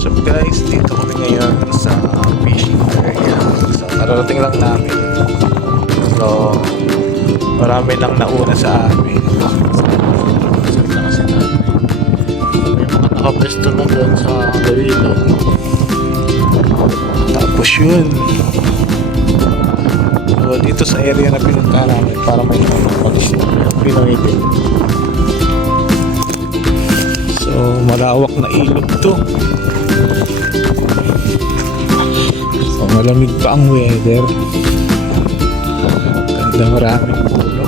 So guys, dito kami ngayon sa fishing area. So kararating lang namin. So marami lang nauna sa amin. So na kasi namin. May mga nakapwesto na doon sa gawin. Tapos yun. So dito sa area na pinunta namin para may palis na Pinoy din. So malawak na ilog to. So malamig pa ang weather. Ganda, maraming puno.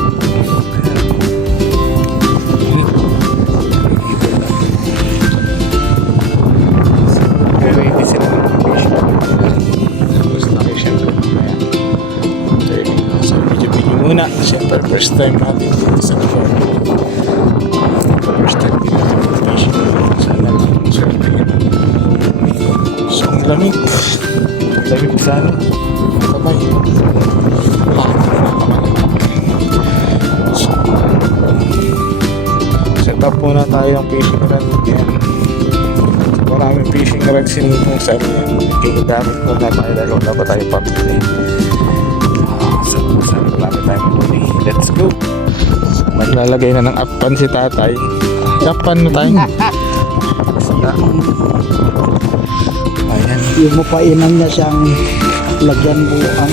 Pero hindi sila nag-fish. Tapos na kayo siyempre mamaya. So video muna. Siyempre first time natin dito sa lugar. First time din natin mag-fish. Sana lang swerte yun. So ang lamig. Lamig sana. Sabay. So set up muna tayo ng fishing rod. Yan. Maraming fishing rod sinitong sa kaya gamit muna tayo dahil wala pa tayo pamili. So marami tayo muli. Let's go. So, maglalagay na ng apan si tatay. Apan na tayo. Ayan. Yung mapainan niya siyang lagyan buuan.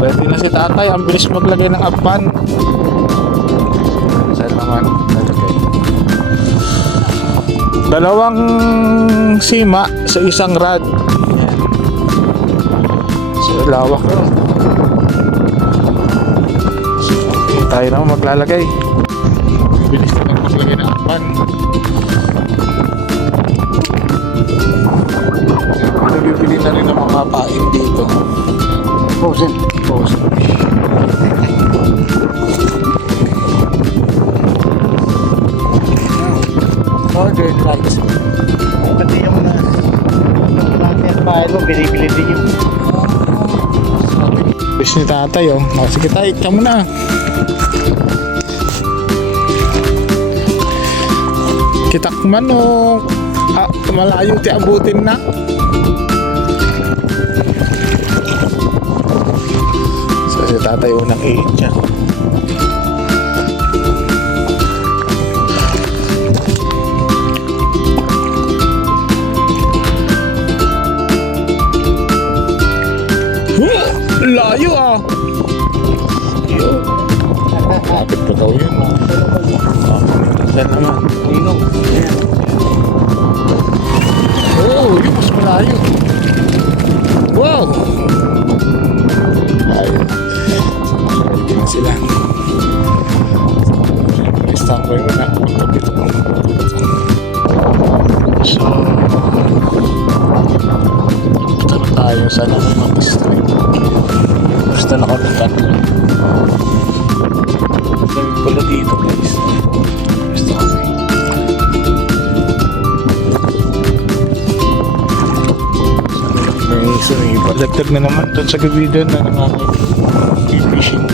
Pwede na si tatay. Ang bilis maglagay ng apan. Saan naman nalagay? Dalawang sima sa isang rod. Ayan. So lawak yun. So okay, tayo naman maglalagay. Bilis na maglagay ng apan. Nabibili na rin ng mga pain dito. Frozen. Frozen fish. Northern Lights. Pati yung natin bahay mo, binibili din yung Fish ni tatay oh. Sige tayo, ikaw muna. Kitakman o malayo ti abutin na. So si tatay unang ihit siya. Layo ah. Yun. Lapit pa daw yun. Saan naman? Ninong. Oh, yun mas malayo. Wow. Ayun. Ready na sila. Listahan ko yun na. Magkapit ko. So punta na tayo sa Naman District. Basta na ako ng tatlo. Lamig pala dito guys. Basta kami. So may ipadagdag na naman doon sa gabi doon na fishing.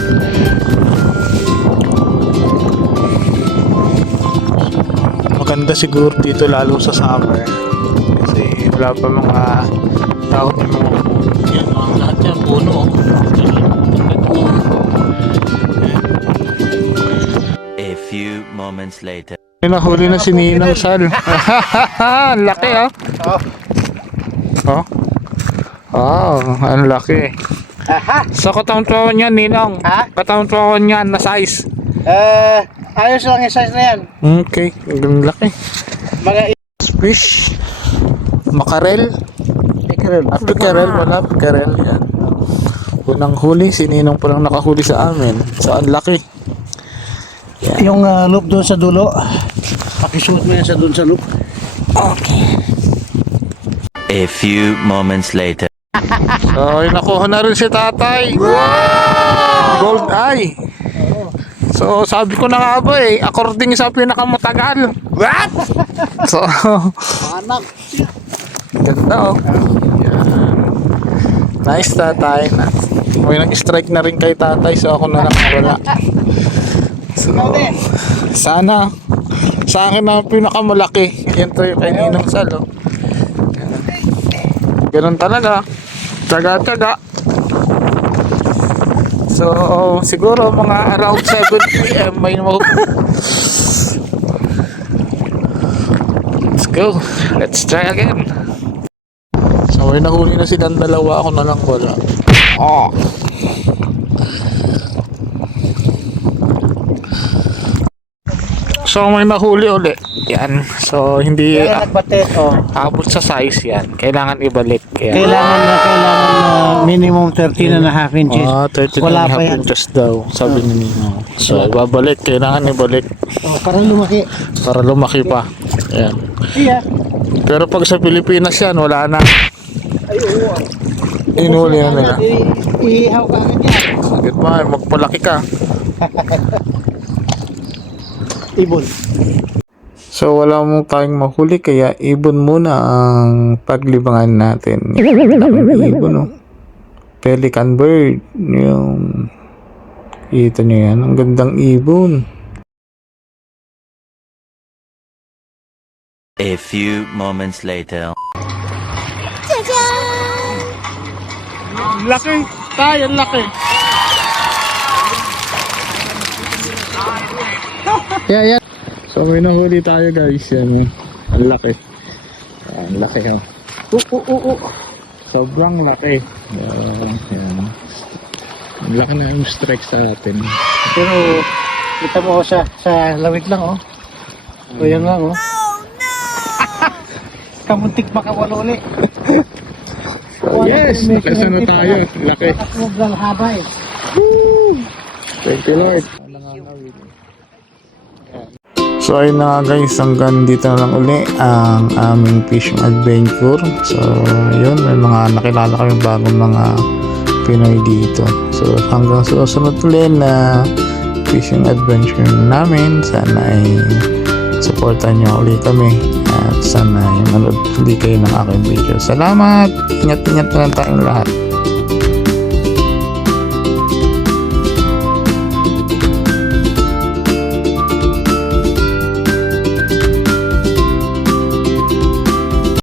Maganda siguro dito lalo sa summer kasi wala pa mga tao ng mga puno. Yan, mga lahat yan puno. A few moments later. Nahuli na si Ninang Sal. Laki ah. Oh. Oh, ang laki. Aha! So kataon-taon yan Ninong. Ha? Kataon-taon yan na size. Ayos lang yung size na yan. Okay, ang laki. Mga Fish. Makarel. ikarel. Picarel, wala picarel yan. Unang huli, si Ninong pa lang nakahuli sa amin. So ang laki. Yung loop doon sa dulo. Pakisuot mo yan sa doon sa loop. Okay. A few moments later. So nakuha na rin si tatay. Wow! Gold eye. So sabi ko na nga ba according sa pinakamatagal. What? So Anak. ganda oh. Yan. Nice tatay. May nag-strike na rin kay tatay so ako na lang wala. So So, Sana. Sa akin na pinakamalaki. Yan to yung kay Ninong Sal. Oh. Ganun talaga. Tsaga-tsaga. So, siguro mga around 7 PM may Let's go. Let's try again. So, may nahuli na silang dalawa. Ako na lang wala. Oh. So, may nahuli uli. Yan. So, hindi kaya nagbate, abot sa size yan. Kailangan ibalik. Yan. kailangan na minimum 13 and a half inches. 13 Wala and a pa half yan. inches daw, sabi ni Nino. So, ibabalik. Kailangan ibalik Para lumaki. para lumaki pa. Yan. Iya. Pero pag sa Pilipinas yan, wala na. Ay, oo. Inuli na nila. Iihaw ka agad yan. Sagit pa, magpalaki ka. Ibon. So, wala mo tayong mahuli, kaya ibon muna ang paglibangan natin. Ibon, no? Pelican bird. Yung... Ito nyo yan. Ang gandang ibon. A few moments later. Laki! Tayo, laki! Yeah. So may nahuli tayo guys. Yan. Ang laki. Ang laki ha. Sobrang laki. Yan. Ang laki na yung strike sa atin. Pero kita mo sa lawit lang O yan lang Kamuntik makawalo ulit. Yes! Nakasunod tayo. Laki. Sobrang haba Thank you Lord. So ayun na nga guys, hanggang dito na lang uli ang aming fishing adventure. So yun, may mga nakilala kami bagong mga Pinoy dito. So hanggang susunod ulit na fishing adventure namin. Sana ay supportan nyo ulit kami at sana ay manood ulit kayo ng aking video. Salamat! Ingat-ingat na lang tayong lahat.